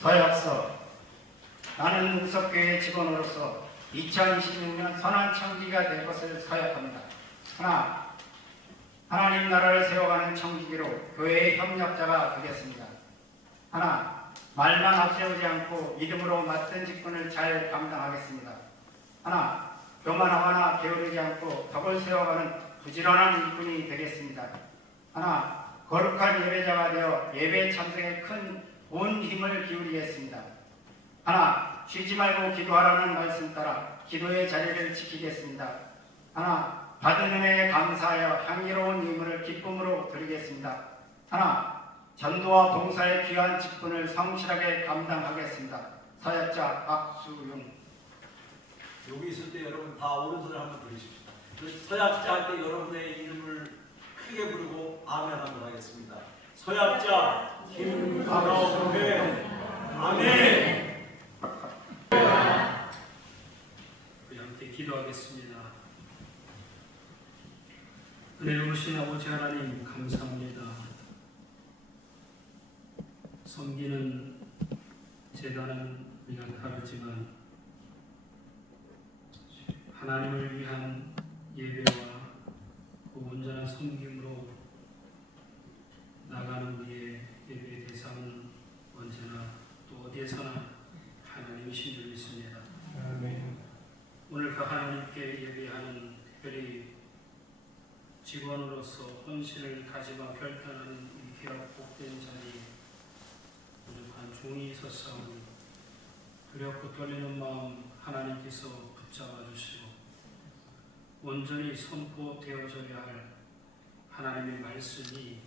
서약서. 나는 응석교회 직원으로서 2026년 선한 청지기가 될 것을 서약합니다. 하나, 하나님 나라를 세워가는 청지기로 교회의 협력자가 되겠습니다. 하나, 말만 앞세우지 않고 믿음으로 맡은 직분을 잘 감당하겠습니다. 하나, 교만하거나 게으르지 않고 덕을 세워가는 부지런한 일꾼이 되겠습니다. 하나, 거룩한 예배자가 되어 예배 참석에 큰 온 힘을 기울이겠습니다. 하나, 쉬지 말고 기도하라는 말씀 따라 기도의 자리를 지키겠습니다. 하나, 받은 은혜에 감사하여 향기로운 유물을 기쁨으로 드리겠습니다. 하나, 전도와 봉사의 귀한 직분을 성실하게 감당하겠습니다. 사역자 박수용. 여기 있을 때 여러분 다 오른손을 한번 들으십시다. 서약자 할 때 여러분의 이름을 크게 부르고 아멘 한번 하겠습니다. 서약자 김가로회 아멘. 우리 함께 기도하겠습니다. 은혜로우신 아버지 하나님 감사합니다. 섬기는 제단은 우리가 다르지만 하나님을 위한 예배와 그 온전한 섬김으로 나가는 우리의 예배의 대상은 언제나 또 어디에서나 하나님이신 줄 믿습니다. 아멘. 오늘 그 하나님께 예배하는 특별히 직원으로서 헌신을 가지고 결단하는 이 귀하고 복된 자리에 부족한 종이 있었사오니 두렵고 떨리는 마음 하나님께서 붙잡아 주시고 온전히 선포되어져야 할 하나님의 말씀이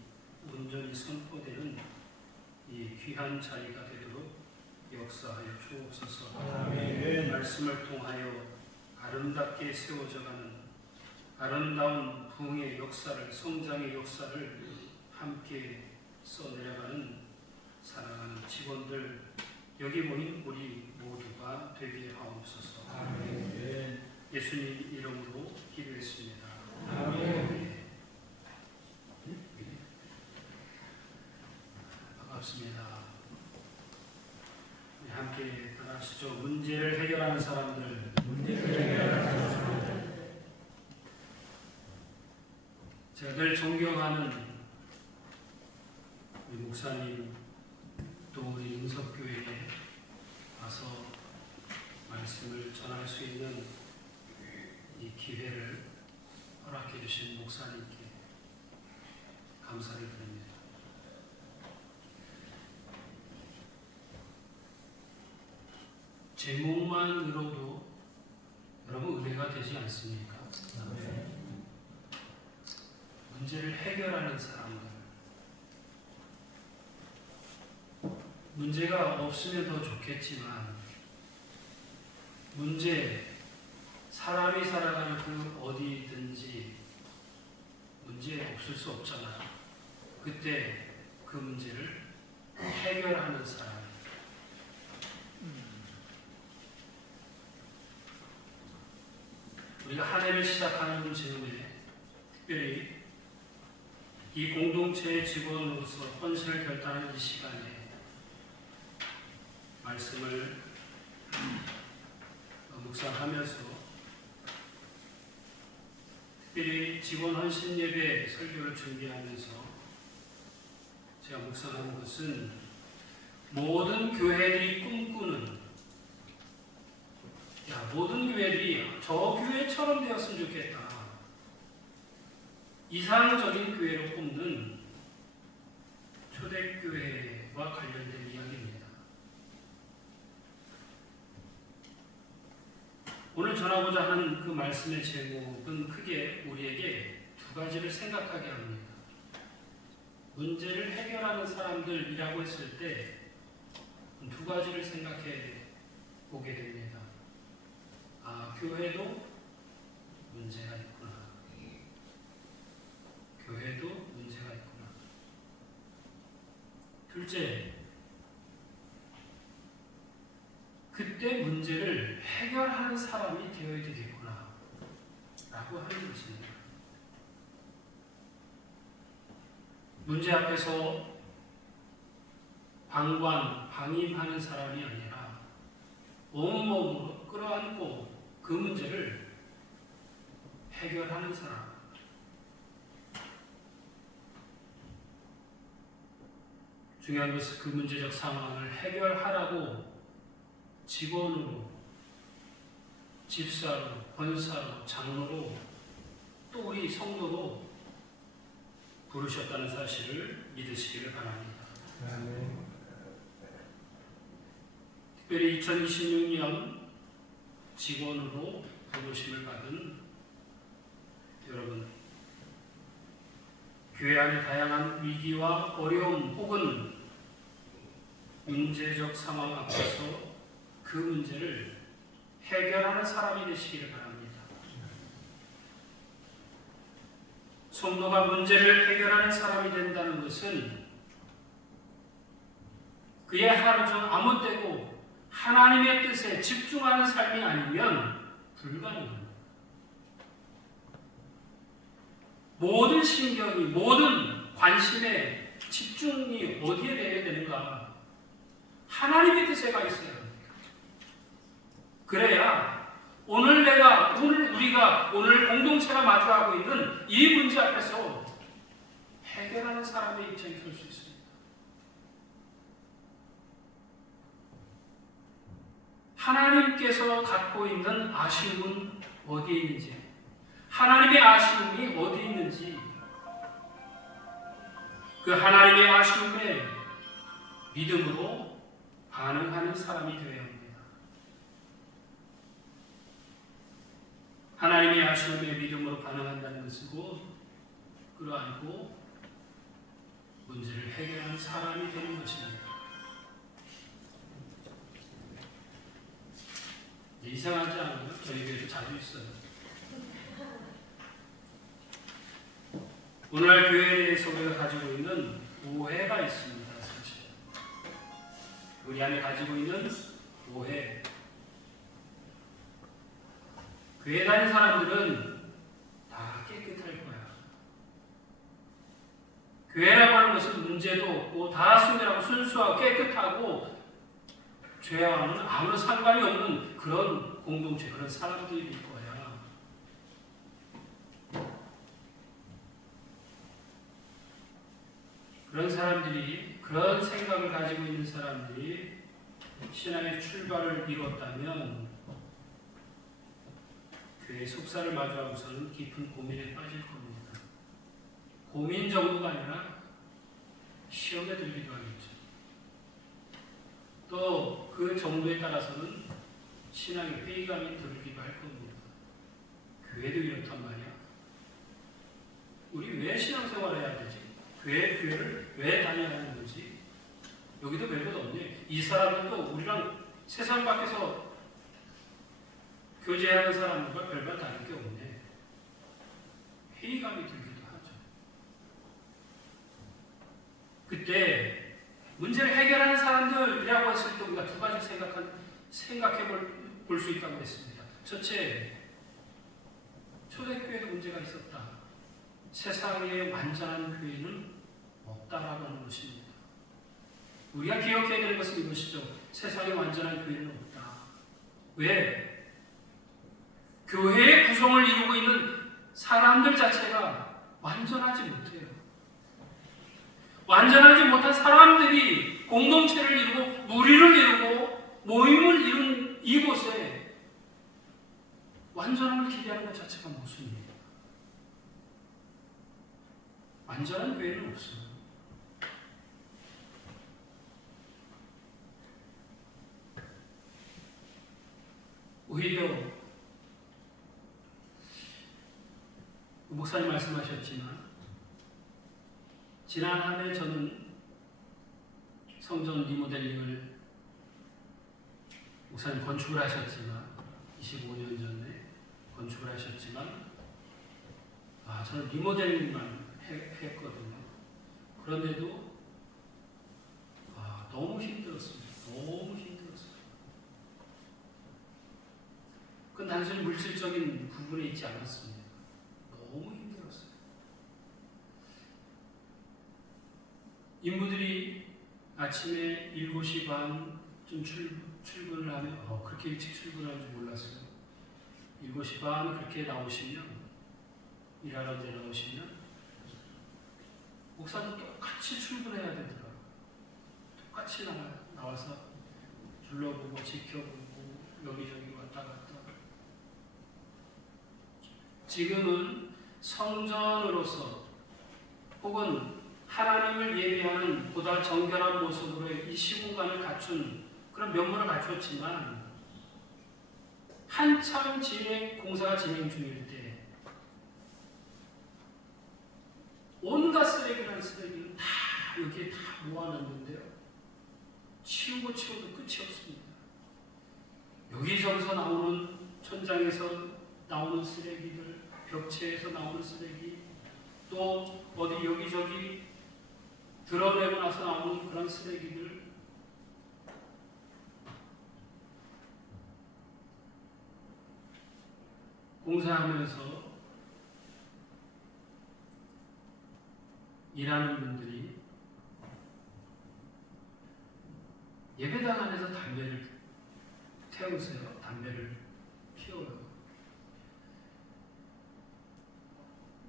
온전히 선포되는 이 귀한 자리가 되도록 역사하여 주옵소서. 아멘. 말씀을 통하여 아름답게 세워져가는 아름다운 부흥의 역사를, 성장의 역사를 함께 써내려가는 사랑하는 직원들, 여기 모인 우리 모두가 되게 하옵소서. 아멘. 예수님 이름으로 기도했습니다. 아멘. 반갑습니다. 네, 함께 따라하시죠. 문제를 해결하는 사람들. 제가 늘 존경하는 우리 목사님 또 우리 인석교회에 와서 말씀을 전할 수 있는 이 기회를 허락해 주신 목사님께 감사를 드립니다. 제목만으로도 여러분 은혜가 되지 않습니까? 문제를 해결하는 사람들. 문제가 없으면 더 좋겠지만 사람이 살아가는 그 어디든지 문제 없을 수 없잖아요. 그때 그 문제를 해결하는 사람. 우리가 한 해를 시작하는 즈음에 특별히 이 공동체의 직원으로서 헌신을 결단하는 이 시간에 말씀을 묵상하면서 특별히 직원 헌신 예배 설교를 준비하면서 제가 묵상하는 것은 모든 교회들이 꿈꾸는 모든 교회들이 저 교회처럼 되었으면 좋겠다. 이상적인 교회로 꼽는 초대교회와 관련된 이야기입니다. 오늘 전하고자 하는 그 말씀의 제목은 크게 우리에게 두 가지를 생각하게 합니다. 문제를 해결하는 사람들이라고 했을 때 두 가지를 생각해 보게 됩니다. 교회도 문제가 있구나. 교회도 문제가 있구나. 둘째, 그때 문제를 해결하는 사람이 되어야 되겠구나 라고 하는 것입니다. 문제 앞에서 방임하는 사람이 아니라 온몸으로 끌어안고 그 문제를 해결하는 사람. 중요한 것은 그 문제적 상황을 해결하라고 직원으로, 집사로, 권사로, 장로로, 또 우리 성도로 부르셨다는 사실을 믿으시기를 바랍니다. 특별히 2026년 직원으로 부르심을 받은 여러분, 교회 안의 다양한 위기와 어려움 혹은 문제적 상황 앞에서 그 문제를 해결하는 사람이 되시기를 바랍니다. 성도가 문제를 해결하는 사람이 된다는 것은 그의 하루 중 아무 때고 하나님의 뜻에 집중하는 삶이 아니면 불가능합니다. 모든 신경이, 모든 관심의 집중이 어디에 되어야 되는가? 하나님의 뜻에 가 있어야 합니다. 그래야 오늘 우리가 오늘 공동체가 마주하고 있는 이 문제 앞에서 해결하는 사람의 입장에 설 수 있습니다. 하나님께서 갖고 있는 아쉬움은 어디에 있는지, 하나님의 아쉬움이 어디에 있는지, 그 하나님의 아쉬움에 믿음으로 반응하는 사람이 되어야 합니다. 하나님의 아쉬움에 믿음으로 반응한다는 것은 곧 끌어안고 문제를 해결하는 사람이 되는 것입니다. 이상하지 않아요? 저희 교회도 자주 있어요. 오늘날 교회에 대해서 우리가 가지고 있는 오해가 있습니다. 사실 우리 안에 가지고 있는 오해. 교회 다니는 사람들은 다 깨끗할 거야. 교회라고 하는 것은 문제도 없고 다 순수하고 깨끗하고 죄와는 아무런 상관이 없는 그런 공동체, 그런 사람들일 거야. 그런 사람들이, 그런 생각을 가지고 있는 사람들이 신앙의 출발을 이뤘다면 교회의 속사를 마주하고서는 깊은 고민에 빠질 겁니다. 고민 정도가 아니라 시험에 들기도 하겠죠. 또 그 정도에 따라서는 신앙의 회의감이 들기도 할 겁니다. 교회도 이렇단 말이야. 우리 왜 신앙생활을 해야 되지? 교회를 왜 다녀야 하는 거지? 여기도 별것 없네. 이 사람들도 우리랑 세상 밖에서 교제하는 사람들과 별반 다를 게 없네. 회의감이 들기도 하죠. 그때 문제를 해결하는 사람들이라고 했을 때 우리가 두 가지 생각해 볼 수 있다고 했습니다. 첫째, 초대교회도 문제가 있었다. 세상에 완전한 교회는 없다라고 하는 것입니다. 우리가 기억해야 되는 것은 이것이죠. 세상에 완전한 교회는 없다. 왜? 교회의 구성을 이루고 있는 사람들 자체가 완전하지 못해요. 완전하지 못한 사람들이 공동체를 이루고 무리를 이루고 모임을 이룬 이곳에 완전함을 기대하는 것 자체가 무슨 일이에요? 완전한 교회는 없어요. 오히려 목사님 말씀하셨지만 지난 한 해 저는 성전 리모델링을 목사님 건축을 하셨지만 25년 전에 건축을 하셨지만 저는 리모델링만 했거든요. 그런데도 너무 힘들었습니다. 너무 힘들었어요. 그건 단순히 물질적인 부분에 있지 않았습니다. 너무 힘들었어요. 인부들이 아침에 7시 반쯤 출근을 하면 그렇게 일찍 출근하는 줄 몰랐어요. 7시 반 그렇게 나오시면 일하러 이제 나오시면 목사도 똑같이 출근해야 되더라고요. 똑같이 나와서 둘러보고 지켜보고 여기저기 왔다 갔다. 지금은 성전으로서 혹은 하나님을 예배하는 보다 정결한 모습으로 이 시공간을 갖춘 그런 면모를 갖추었지만 한참 공사가 진행 중일 때 온갖 쓰레기라는 쓰레기는 다 여기에 다 모아놨는데요. 치우고 치워도 끝이 없습니다. 여기저기서 나오는 천장에서 나오는 쓰레기들, 벽체에서 나오는 쓰레기, 또 어디 여기저기 드러내고 나서 나오는 그런 쓰레기들, 공사하면서 일하는 분들이 예배당 안에서 담배를 태우세요. 담배를 피워요.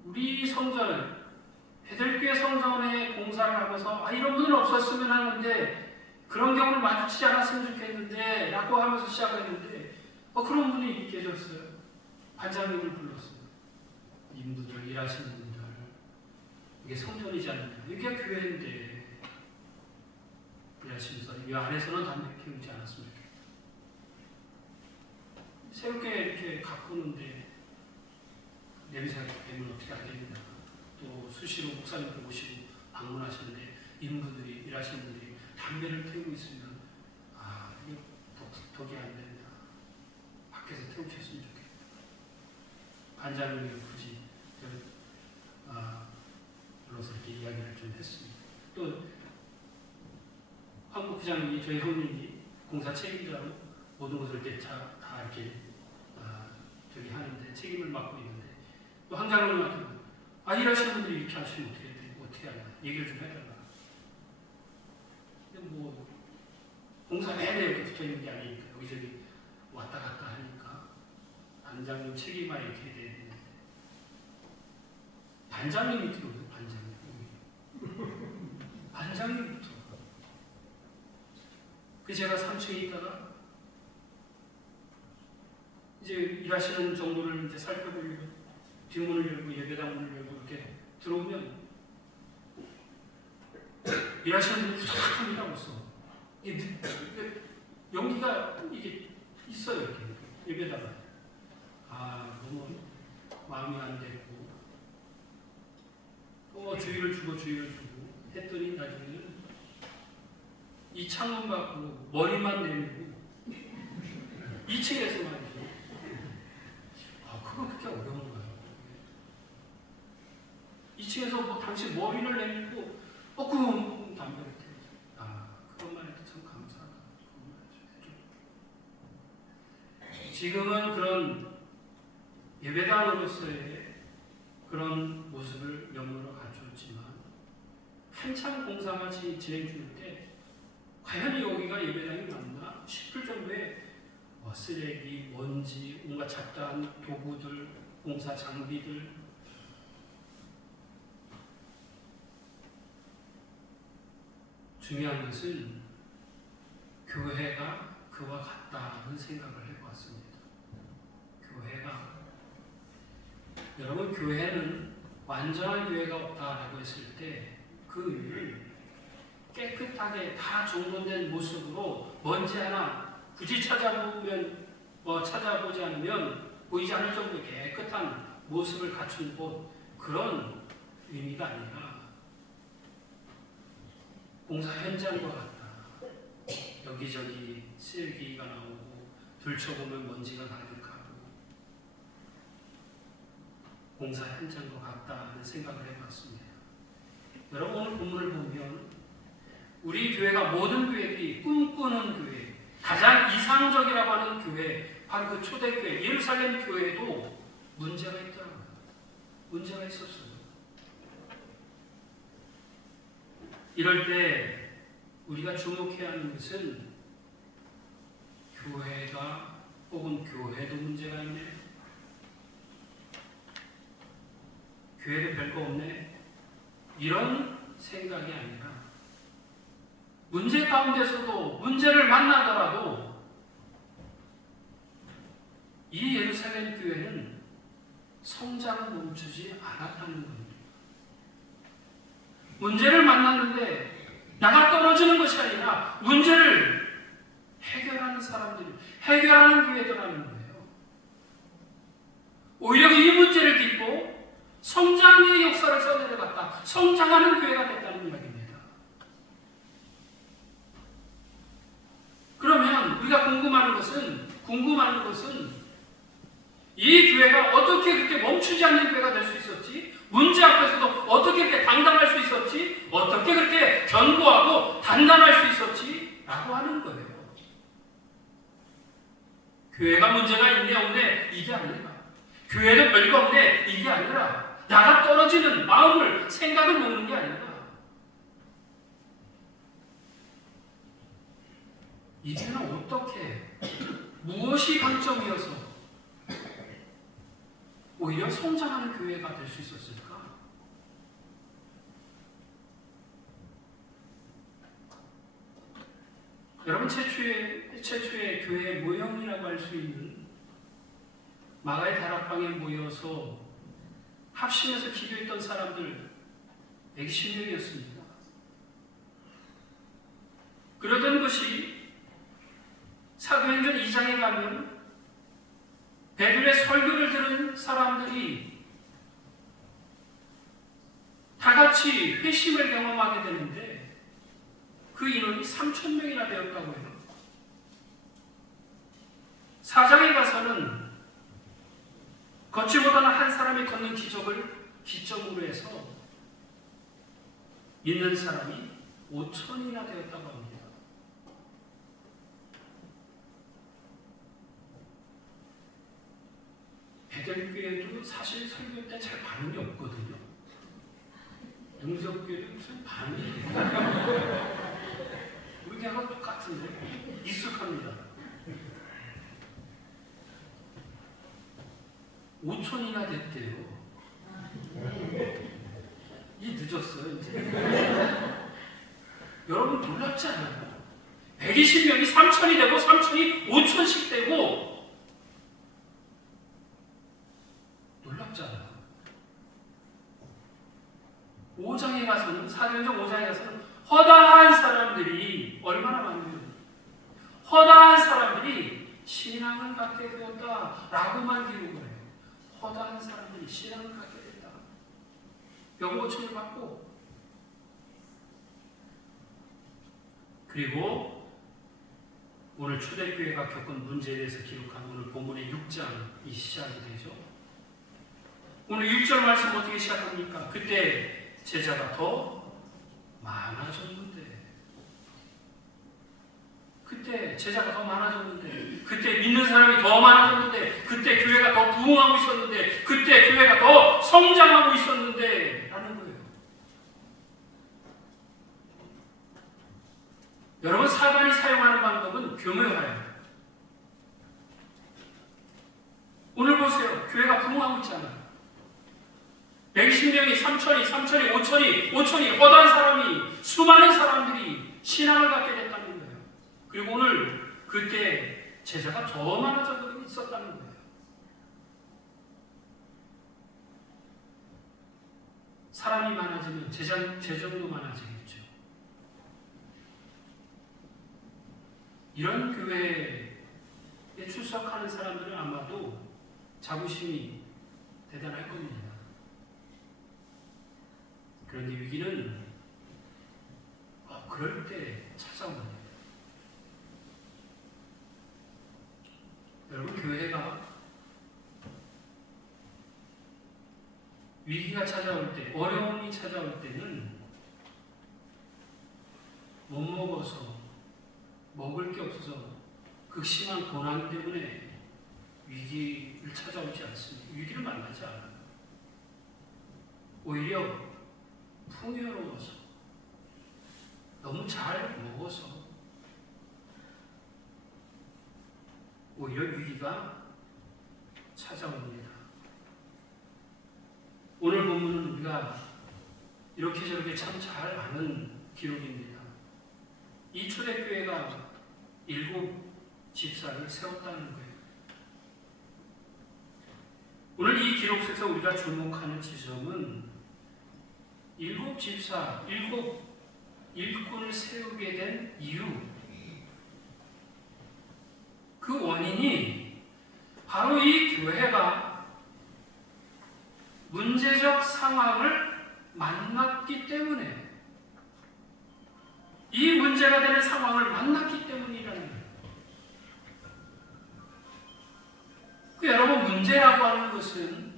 우리 성전은 베들교회 성전에 공사를 하면서 이런 분은 없었으면 하는데 그런 경우를 마주치지 않았으면 좋겠는데 라고 하면서 시작했는데 그런 분이 계셨어요. 반장님을 불렀어요. 인부들, 일하시는 분들, 이게 성전이지 않느냐, 이게 교회인데 일하시면서 이 안에서는 담배 피우지 않았으면 좋겠다. 새롭게 이렇게 가꾸는데 냄새가 되면 어떻게 하겠냐. 또 수시로 목사님들 모시고 방문하시는데 인부들이, 일하시는 분들이 담배를 태우고 있으면 이게 덕이 안 된다. 밖에서 태우셨으면 좋겠다. 반장님이 굳이 불러서 이렇게 이야기를 좀 했습니다. 또 황국 부장님이, 저희 형님이 공사 책임자로 모든 것을 이렇게 다 이렇게 저기 하는데 책임을 맡고 있는데 또 한 장로님한테 일하시는 분들이 이렇게 하시면 어떻게 하냐 얘기를 좀 해달라. 근데 뭐 공사 내내 이렇게 붙어 있는 게 아니니까 여기저기 왔다 갔다 하니까 반장님 책임만 이렇게 해야 되는데 반장님이 들어오세요. 반장님부터. 제가 3층에 있다가 이제 일하시는 정도를 이제 살펴보려고 뒷문을 열고 예배당 문을 열고 이렇게 들어오면 일하시는 분이 후적합니다. 벌써 이게 연기가 이게 있어요. 이렇게 예배당에 너무 마음이 안 되고 또 주의를 주고 했더니 나중에는 이 창문 밖으로 머리만 내밀고 2층에서 말이죠. 그건 그렇게 어려운 거예요. 2층에서 당신 머리를 내밀고 그럼 담배를 태우죠. 그것만 해도 참 감사하다. 지금은 그런 예배당으로서의 그런 모습을 면모로 갖추었지만 한참 공사가 진행 중일 때 과연 여기가 예배당이 맞나 싶을 정도의 쓰레기, 먼지, 온갖 잡다한 도구들, 공사 장비들, 중요한 것은 교회가 그와 같다는 생각을 해보았습니다. 여러분, 교회는 완전한 교회가 없다라고 했을 때 그 이유는 깨끗하게 다 정돈된 모습으로 먼지 하나 굳이 찾아보지 않으면 보이지 않을 정도의 깨끗한 모습을 갖춘 곳, 그런 의미가 아니라 공사 현장과 같다. 여기저기 쓰레기가 나오고 들춰보면 먼지가 가득하고 공사 현장과 같다는 생각을 해봤습니다. 여러분, 오늘 본문을 보면 우리 교회가 모든 교회들이 꿈꾸는 교회, 가장 이상적이라고 하는 교회, 바로 그 초대교회 예루살렘 교회도 문제가 있더라고요. 문제가 있었어요. 이럴 때 우리가 주목해야 하는 것은 교회가 혹은 교회도 문제가 있네, 교회도 별거 없네, 이런 생각이 아니라 문제 가운데서도 문제를 만나더라도 이 예루살렘 교회는 성장을 멈추지 않았다는 겁니다. 문제를 만났는데 나가 떨어지는 것이 아니라 문제를 해결하는 사람들이, 해결하는 교회더라는 거예요. 오히려 이 문제를 딛고 성장의 역사를 써내려갔다. 성장하는 교회가 됐다는 이야기입니다. 그러면 우리가 궁금한 것은 이 교회가 어떻게 그렇게 멈추지 않는 교회가 될 수 있었지? 문제 앞에서도 어떻게 그렇게 당당할 수 있었지? 어떻게 그렇게 견고하고 단단할 수 있었지? 라고 하는 거예요. 교회가 문제가 있네 없네 이게 아니라, 교회도 별거 없네 이게 아니라, 나가 떨어지는 마음을, 생각을 먹는 게 아니라, 이 교회는 어떻게, 무엇이 강점이어서 오히려 성장하는 교회가 될 수 있었을까? 여러분, 최초의 교회 모형이라고 할 수 있는 마가의 다락방에 모여서 합심해서 기도했던 사람들 110명이었습니다. 그러던 것이 사도행전 2장에 가면 베드로의 설교를 들은 사람들이 다 같이 회심을 경험하게 되는데 그 인원이 3,000명이나 되었다고 해요. 4장에 가서는 걷지 못하는 한 사람이 걷는 기적을 기점으로 해서 믿는 사람이 5,000이나 되었다고 합니다. 베델교회도 사실 설교 때 잘 반응이 없거든요. 용석교회도 무슨 반응이 우리 교회가 똑같은데 익숙합니다. 5,000이나 됐대요. 이제 늦었어요 이제. 여러분 놀랍지 않아요? 120명이 3,000이 되고 3,000이 5,000씩 되고 놀랍잖아요. 5장에 가서는, 사도행전 5장에 가서는 허다한 사람들이 얼마나 많으면 허다한 사람들이 신앙을 갖게 되었다라고만 기록을 해요. 허다한 사람들이 신앙을 갖게 됐다. 병 고침을 받고, 그리고 오늘 초대교회가 겪은 문제에 대해서 기록한 오늘 본문의 6장이 시작이 되죠. 오늘 6절 말씀 어떻게 시작합니까? 그때 제자가 더 많아졌는데, 그때 믿는 사람이 더 많아졌는데, 그때 교회가 더 부흥하고 있었는데, 그때 교회가 더 성장하고 있었는데 라는 거예요. 여러분, 사단이 사용하는 방법은 교묘해요. 오늘 보세요. 교회가 부흥하고 있잖아요. 110명이, 3,000이, 5,000이, 허다한 사람이, 수많은 사람들이 신앙을 갖게 됐다는 거예요. 그리고 오늘 그때 제자가 더 많아져 있었다는 거예요. 사람이 많아지면 재정도 많아지겠죠. 이런 교회에 출석하는 사람들은 아마도 자부심이 대단할 겁니다. 그런데 위기는 그럴 때 찾아옵니다. 여러분, 교회가 위기가 찾아올 때, 어려움이 찾아올 때는 못 먹어서, 먹을 게 없어서 극심한 고난 때문에 위기를 찾아오지 않습니다. 위기를 만나지 않아요. 오히려 풍요로워서, 너무 잘 먹어서 오히려 위기가 찾아옵니다. 오늘 본문은 우리가 이렇게 저렇게 참 잘 아는 기록입니다. 이 초대교회가 7 집사를 세웠다는 거예요. 오늘 이 기록 속에서 우리가 주목하는 지점은 7 집사, 7 일꾼을 세우게 된 이유, 그 원인이 바로 이 교회가 문제적 상황을 만났기 때문에, 이 문제가 되는 상황을 만났기 때문이라는 거예요. 여러분, 문제라고 하는 것은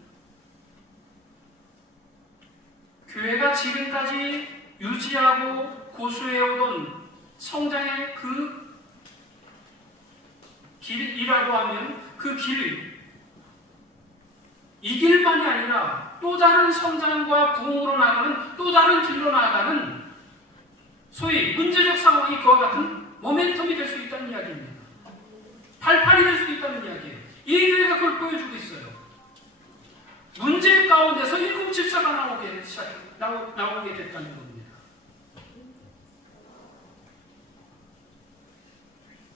교회가 지금까지 유지하고 고수해오던 성장의 그 길이라고 하면 그 길, 이 길만이 아니라 또 다른 성장과 부흥으로 나가는 또 다른 길로 나가는 소위 문제적 상황이 그와 같은 모멘텀이 될 수 있다는 이야기입니다. 발판이 될 수 있다는 이야기예요. 이 교회가 그걸 보여주고 있어요. 문제 가운데서 7 집사가 나오게 됐다는 겁니다.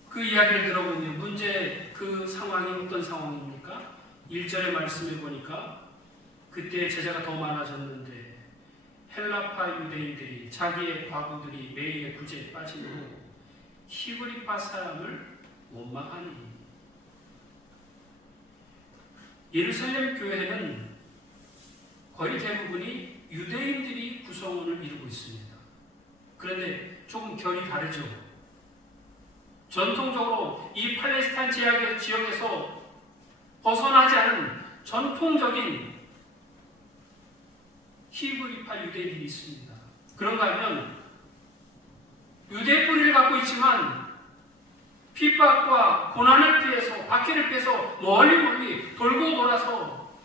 그 이야기를 들어보면 문제 그 상황이 어떤 상황입니까? 1절의 말씀을 보니까 그때 제자가 더 많아졌는데 헬라파 유대인들이 자기의 과부들이 매일의 구제에 빠진 후 히브리파 사람을 원망하니, 예루살렘 교회는 거의 대부분이 유대인들이 구성원을 이루고 있습니다. 그런데 조금 결이 다르죠. 전통적으로 이 팔레스타인 지역에서 벗어나지 않은 전통적인 히브리파 유대인들이 있습니다. 그런가 하면 유대 뿌리를 갖고 있지만 핍박과 고난을 피해서, 박해를 피해서 멀리 돌고 돌아서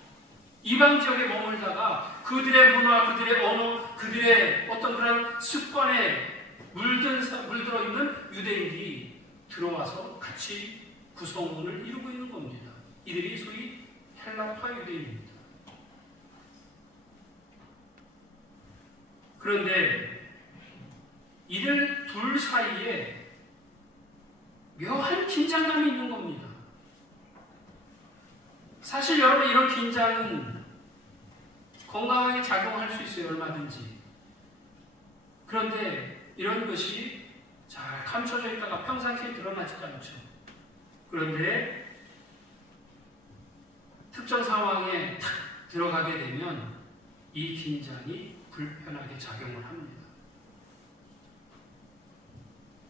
이방 지역에 머물다가 그들의 문화, 그들의 언어, 그들의 어떤 그런 습관에 물들어 있는 유대인들이 들어와서 같이 구성원을 이루고 있는 겁니다. 이들이 소위 헬라파 유대인입니다. 그런데 이들 둘 사이에 묘한 긴장감이 있는 겁니다. 사실 여러분, 이런 긴장은 건강하게 작용할 수 있어요, 얼마든지. 그런데 이런 것이 잘 감춰져 있다가 평상시에 드러나지도 않죠. 그런데 특정 상황에 탁 들어가게 되면 이 긴장이 불편하게 작용을 합니다.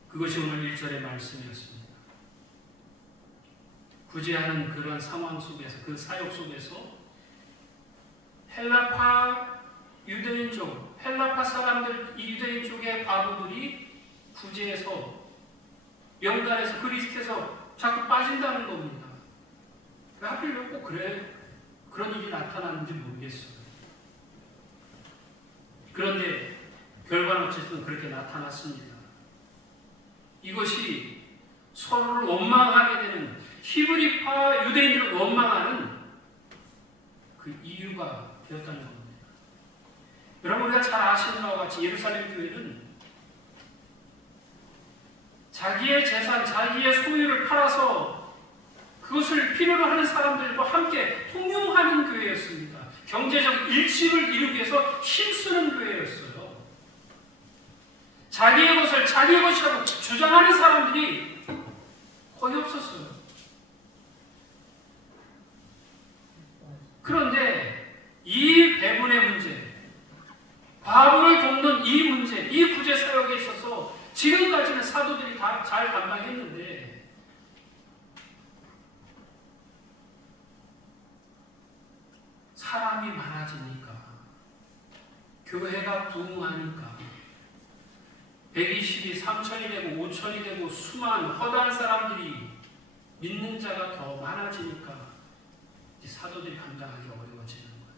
그것이 오늘 1절의 말씀이었습니다. 구제하는 그런 상황 속에서, 그 사역 속에서 헬라파 유대인 쪽, 헬라파 사람들, 유대인 쪽의 바보들이 구제에서, 명단에서, 그 리스트에서 자꾸 빠진다는 겁니다. 왜 하필 꼭 그런 일이 나타나는지 모르겠어요. 그런데 결과는 어쨌든 그렇게 나타났습니다. 이것이 서로를 원망하게 되는, 히브리파 유대인들을 원망하는 그 이유가 되었다는 겁니다. 여러분, 우리가 잘 아시는 바와 같이 예루살렘 교회는 자기의 재산, 자기의 소유를 팔아서 그것을 필요로 하는 사람들과 함께 통용하는 교회였습니다. 경제적 일치를 이루기 위해서 힘쓰는 교회였어요. 자기의 것을 자기의 것이라고 주장하는 사람들이 거의 없었어요. 그런데 이 배분의 문제, 과부를 돕는 이 문제, 이 구제 사역에 있어서 지금까지는 사도들이 다 잘 감당했는데, 사람이 많아지니까, 교회가 부흥하니까 120이 3,000이 되고 5,000이 되고 수많은 허다한 사람들이, 믿는 자가 더 많아지니까 이제 사도들이 감당하기 어려워지는 거예요.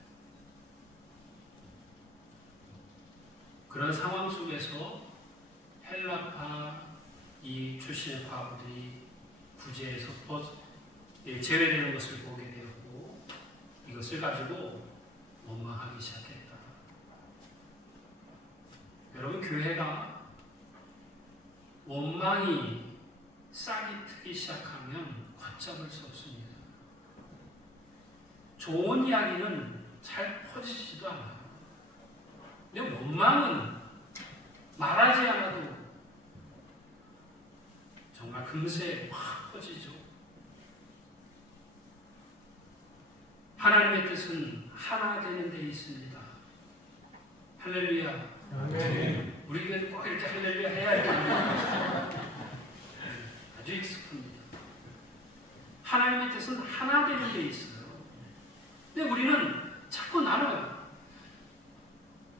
그런 상황 속에서 헬라파 이 출신의 과부들이 구제에서 제외되는 것을 보게 되었고 이것을 가지고 원망하기 시작했다. 여러분, 교회가 원망이 싹이 트기 시작하면 걷잡을 수 없습니다. 좋은 이야기는 잘 퍼지지도 않아요. 근데 원망은 말하지 않아도 정말 금세 확 퍼지죠. 하나님의 뜻은 하나 되는 데 있습니다. 할렐루야. 아멘. 우리 교회도 꼭 이렇게 할렐루야 해야 할 거 아니에요. 아주 익숙합니다. 하나님의 뜻은 하나 되는 데 있어요. 근데 우리는 자꾸 나눠요.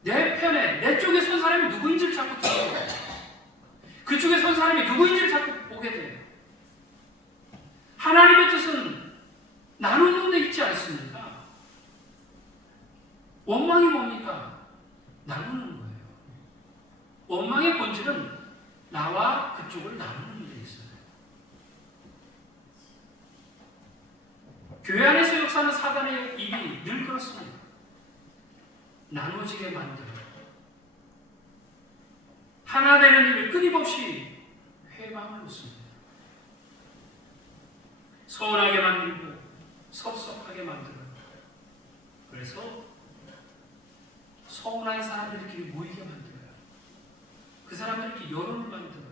내 편에, 내 쪽에 선 사람이 누구인지를 자꾸 들어요. 그쪽에 선 사람이 누구인지를 자꾸 보게 돼요. 하나님의 뜻은 나누는 데 있지 않습니다. 원망이 뭡니까? 나누는 거예요. 원망의 본질은 나와 그쪽을 나누는 데 있어요. 교회 안에서 역사하는 사단의 입이 늘 그렇습니다. 나눠지게 만들어요. 하나 되는 일을 끊임없이 회방을 놓습니다. 서운하게 만들고 섭섭하게 만들어요. 그래서 서운한 사람들끼리 모이게 만들어요. 그 사람들끼리 여론을 만들어요.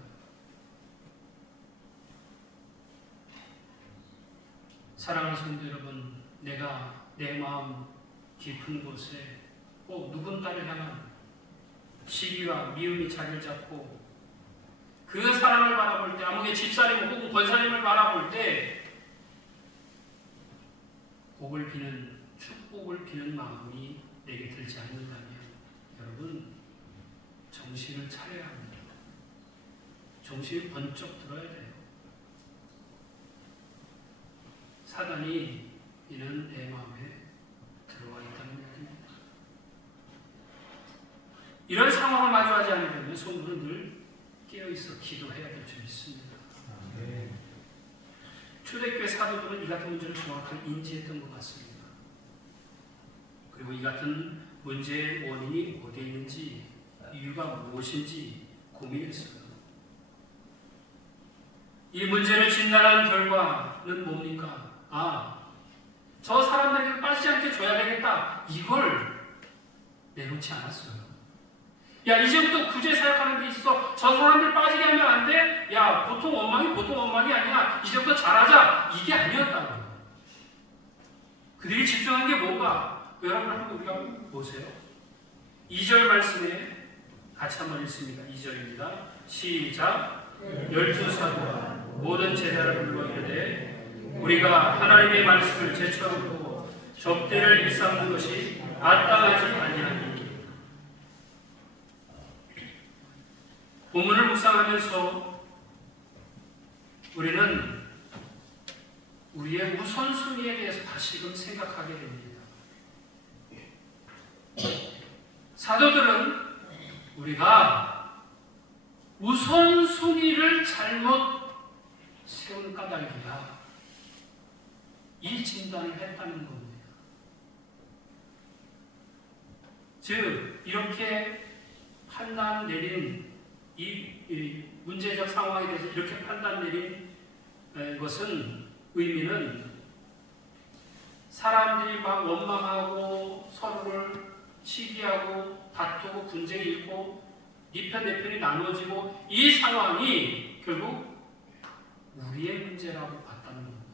사랑하는 성도 여러분, 내가 내 마음 깊은 곳에 꼭 누군가를 향한 시기와 미움이 자리를 잡고 그 사람을 바라볼 때, 아무개 집사님 혹은 권사님을 바라볼 때 복을 비는, 축복을 비는 마음이 내게 들지 않는다면 여러분, 정신을 차려야 합니다. 정신이 번쩍 들어야 돼요. 사단이 이는 내 마음에 들어와 있다는 얘기입니다. 이런 상황을 마주하지 않으려면 성도는 늘 깨어있어 기도해야 될 줄 믿습니다. 초대교회 사도들은 이 같은 문제를 정확하게 인지했던 것 같습니다. 그리고 이 같은 문제의 원인이 어디에 있는지, 이유가 무엇인지 고민했어요. 이 문제를 진단한 결과는 뭡니까? 저 사람들에게 빠지지 않게 줘야 되겠다. 이걸 내놓지 않았어요. 야, 이제부터 구제 사역하는 데 있어. 저 사람들 빠지게 하면 안 돼? 야, 보통 원망이 아니야. 이제부터 잘하자. 이게 아니었다고. 그들이 집중한 게 뭐가? 여러분 한번 우리가 보세요. 2절 말씀에 같이 한번 읽습니다. 2절입니다. 시작. 12사도가 모든 제자를 불러 이르되 우리가 하나님의 말씀을 제쳐놓고 접대를 일삼는 것이 마땅하지 아니하니. 본문을 묵상하면서 우리는 우리의 우선순위에 대해서 다시금 생각하게 됩니다. 사도들은 우리가 우선순위를 잘못 세운 까닭이야, 이 진단을 했다는 겁니다. 즉, 이렇게 판단 내린 이 문제적 상황에 대해서 이렇게 판단 내린 것은, 의미는 사람들이 막 원망하고 서로를 시기하고 다투고 분쟁이 일고 네 편 내 편이 나누어지고 이 상황이 결국 우리의 문제라고 봤다는 겁니다.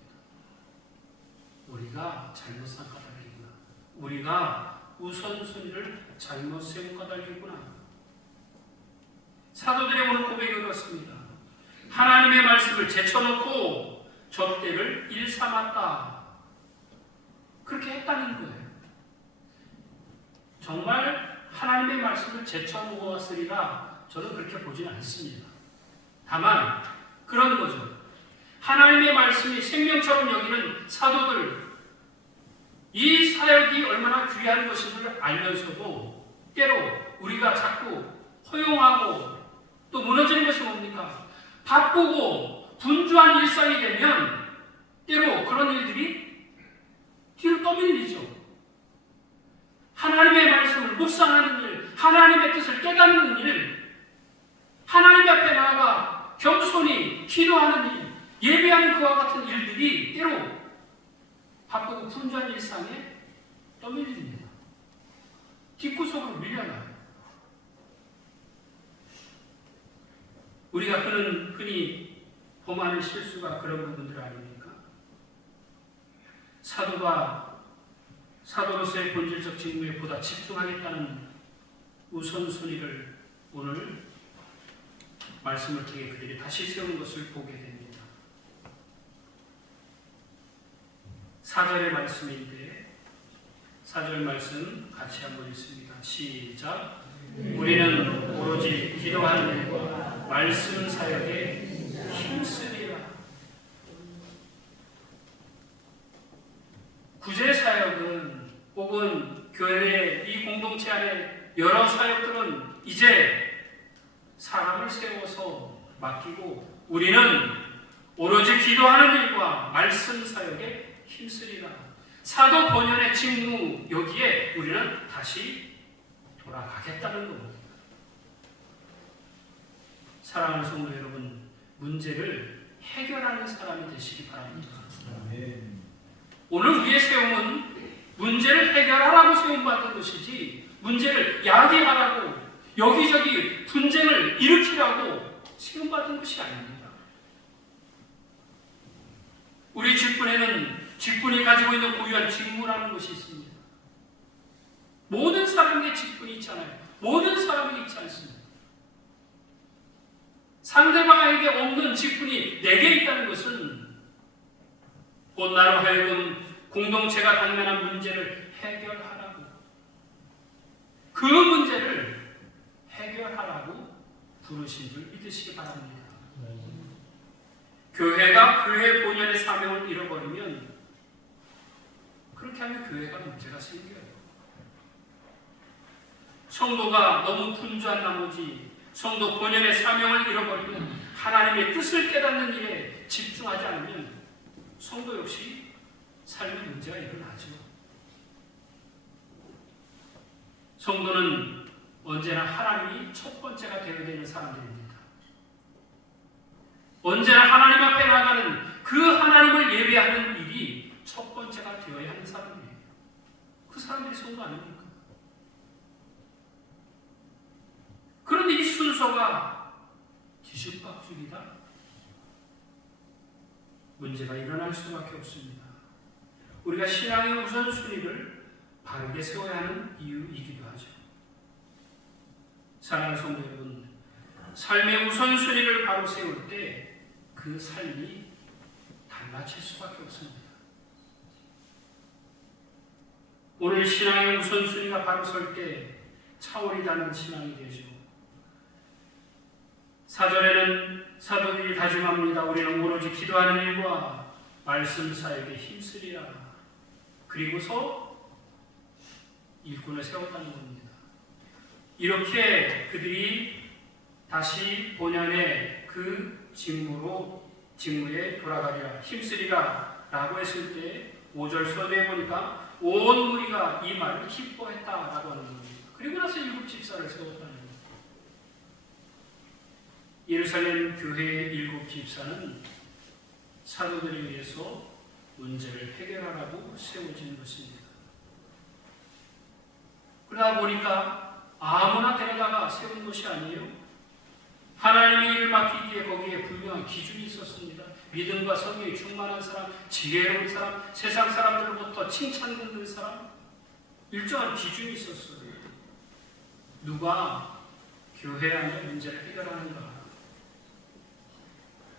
우리가 잘못 산 까닭이구나. 우리가 우선순위를 잘못 세운 까닭이구나. 사도들의 오늘 고백이 그렇습니다. 하나님의 말씀을 제쳐놓고 접대를 일삼았다. 그렇게 했다는 거예요. 정말 하나님의 말씀을 제쳐놓았으리라 저는 그렇게 보진 않습니다. 다만 그런 거죠. 하나님의 말씀이 생명처럼 여기는 사도들, 이 사역이 얼마나 귀한 것인지를 알면서도 때로 우리가 자꾸 허용하고 또 무너지는 것이 뭡니까? 바쁘고 분주한 일상이 되면 때로 그런 일들이 뒤로 떠밀리죠. 하나님의 말씀을 묵상하는 일, 하나님의 뜻을 깨닫는 일, 하나님 앞에 나아가 겸손히 기도하는 일, 예배하는 그와 같은 일들이 때로 바쁘고 분주한 일상에 떠밀립니다. 뒷구석으로 밀려나요. 우리가 흔히 범하는 실수가 그런 부분들 아닙니까? 사도로서의 본질적 직무에 보다 집중하겠다는 우선순위를 오늘 말씀을 통해 그들이 다시 세운 것을 보게 됩니다. 4절의 말씀인데 4절 말씀 같이 한번 읽습니다. 시작. 우리는 오로지 기도하는 일과 말씀 사역에 힘쓰리라. 구제 사역은 혹은 교회의 이 공동체 안에 여러 사역들은 이제 사람을 세워서 맡기고 우리는 오로지 기도하는 일과 말씀 사역에 힘쓰리라. 사도 본연의 직무 여기에 우리는 다시 돌아가겠다는 겁니다. 사랑하는 성도 여러분, 문제를 해결하는 사람이 되시기 바랍니다. 오늘 위에 세움은 문제를 해결하라고 세움받은 것이지 문제를 야기하라고 여기저기 분쟁을 일으키라고 세움받은 것이 아닙니다. 우리 직분에는 직분이 가지고 있는 고유한 직무라는 것이 있습니다. 모든 사람에게 직분이 있잖아요. 모든 사람에게 있지 않습니다. 상대방에게 없는 직분이 내게 있다는 것은 곧 나로 하여금 공동체가 당면한 문제를 해결하라고, 그 문제를 해결하라고 부르신 줄 믿으시기 바랍니다. 교회가 교회 본연의 사명을 잃어버리면 그렇게 하면 교회가 문제가 생겨요. 성도가 너무 분주한 나머지 성도 본연의 사명을 잃어버리면 하나님의 뜻을 깨닫는 일에 집중하지 않으면 성도 역시 삶의 문제가 일어나죠. 성도는 언제나 하나님이 첫 번째가 되어야 되는 사람들입니다. 언제나 하나님 앞에 나가는 그 하나님을 예배하는 일이 첫 번째가 되어야 하는 사람이에요. 그 사람들이 성도 아닙니까? 그런데 이 순서가 뒤죽박죽이다. 문제가 일어날 수밖에 없습니다. 우리가 신앙의 우선순위를 바르게 세워야 하는 이유이기도 하죠. 사랑하는 성도 여러분, 삶의 우선순위를 바로 세울 때 그 삶이 달라질 수밖에 없습니다. 오늘 신앙의 우선순위가 바로 설 때 차원이 다른 신앙이 되죠. 4절에는 사도들이 다짐합니다. 우리는 오로지 기도하는 일과 말씀 사역에 힘쓰리라. 그리고서 일꾼을 세웠다는 겁니다. 이렇게 그들이 다시 본연의 그 직무에 돌아가리라, 힘쓰리라 라고 했을 때 5절 서두에 보니까 온 무리가 이 말을 기뻐했다라고 하는 겁니다. 그리고 나서 7 집사를 세웠다는 겁니다. 예루살렘 교회의 7 집사는 사도들에 의해서 문제를 해결하라고 세워진 것입니다. 그러다 보니까 아무나 데려다가 세운 것이 아니에요. 하나님의 일을 맡기기에 거기에 분명한 기준이 있었습니다. 믿음과 성령이 충만한 사람, 지혜로운 사람, 세상 사람들로부터 칭찬받는 사람, 일정한 기준이 있었어요. 누가 교회 안에 문제를 해결하는가?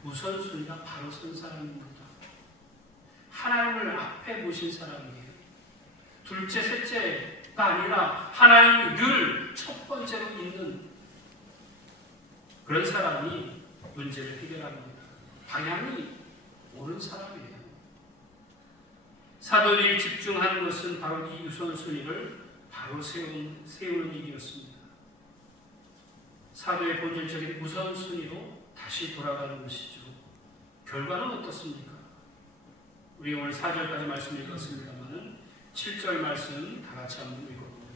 우선순위가 바로 선 사람입니다. 하나님을 앞에 모신 사람이에요. 둘째, 셋째가 아니라 하나님이 늘 첫 번째로 있는 그런 사람이 문제를 해결합니다. 방향이 옳은 사람이에요. 사도들이 집중하는 것은 바로 이 우선순위를 바로 세우는 일이었습니다. 사도의 본질적인 우선순위로 다시 돌아가는 것이죠. 결과는 어떻습니까? 우리 오늘 4절까지 말씀 읽었습니다만 7절 말씀 다 같이 한번 읽어봅니다.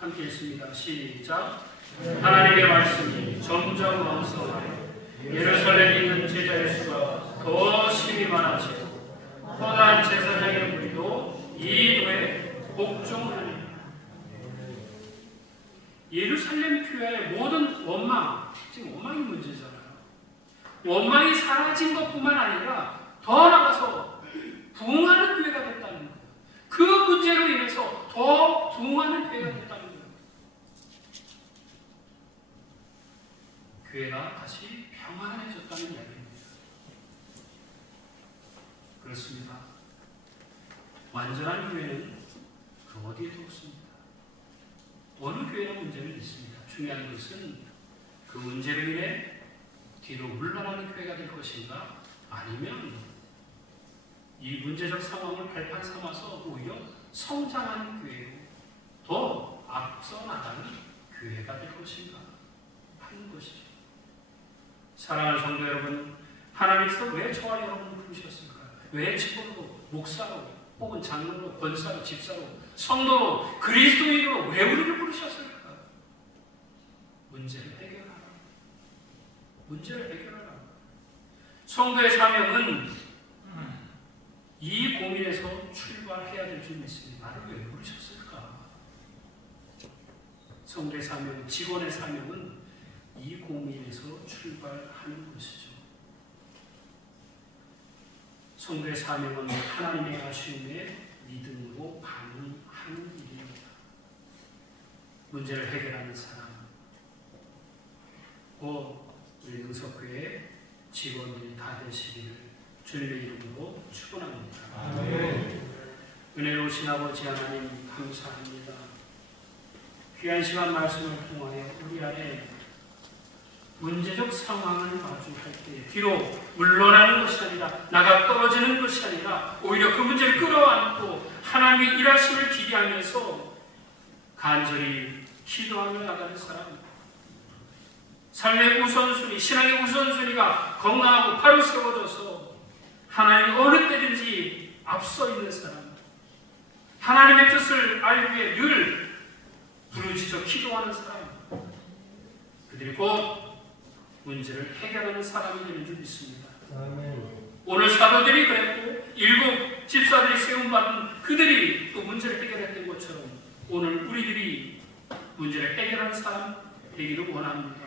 함께 읽습니다. 시작. 하나님의 말씀이 점점 왕성하여 예루살렘에 있는 제자의 수가 더 심히 많아지고 허다한 제사장의 무리도 이 도에 복종하니 예루살렘 교회의 모든 원망, 지금 원망이 문제잖아요. 원망이 사라진 것뿐만 아니라 더 나아가서 부흥하는 교회가 됐다는 거예요. 그 문제로 인해서 더 부흥하는 교회가 됐다는 거예요. 교회가 다시 평안해졌다는 이야기입니다. 그렇습니다. 완전한 교회는 그 어디에도 없습니다. 어느 교회나 문제는 있습니다. 중요한 것은 그 문제로 인해 뒤로 물러나는 교회가 될 것인가 아니면 이 문제적 상황을 발판 삼아서 오히려 성장하는 교회로 더 앞서 나가는 교회가 될 것인가 하는 것이죠. 사랑하는 성도 여러분, 하나님께서 왜 저와 여러분을 부르셨을까요? 왜 직분으로, 목사로, 혹은 장로로, 권사로, 집사로, 성도로, 그리스도인으로 왜 우리를 부르셨을까? 문제를 해결하라. 문제를 해결하라. 성도의 사명은 이 고민에서 출발해야 될 줄 믿습니다. 나를 왜 부르셨을까? 성도의 사명은, 직원의 사명은 이 고민에서 출발하는 것이죠. 성도의 사명은 하나님의 하심에 믿음으로 반응하는 일입니다. 문제를 해결하는 사람, 우리 능석교회 직원들이 다 되시기를 주님의 이름으로 축원합니다. 은혜로우신 아버지 하나님 감사합니다. 귀한 시간 말씀을 통하여 우리 안에 문제적 상황을 마주할 때 뒤로 물러나는 것이 아니라 나가 떨어지는 것이 아니라 오히려 그 문제를 끌어안고 하나님의 일하심을 기대하면서 간절히 기도하며 나가는 사람, 삶의 우선순위, 신앙의 우선순위가 건강하고 바로 세워져서 하나님 어느 때든지 앞서 있는 사람, 하나님의 뜻을 알기 위해 늘 부르짖어 기도하는 사람, 그들이 곧 문제를 해결하는 사람이 되는 줄 믿습니다. 오늘 사도들이 그랬고 7 집사들이 세움받은 그들이 또 문제를 해결했던 것처럼 오늘 우리들이 문제를 해결하는 사람 되기를 원합니다.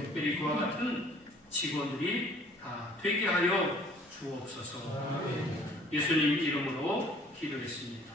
특별히 그와 같은 직원들이 다 되게 하여 주옵소서. 예수님 이름으로 기도했습니다.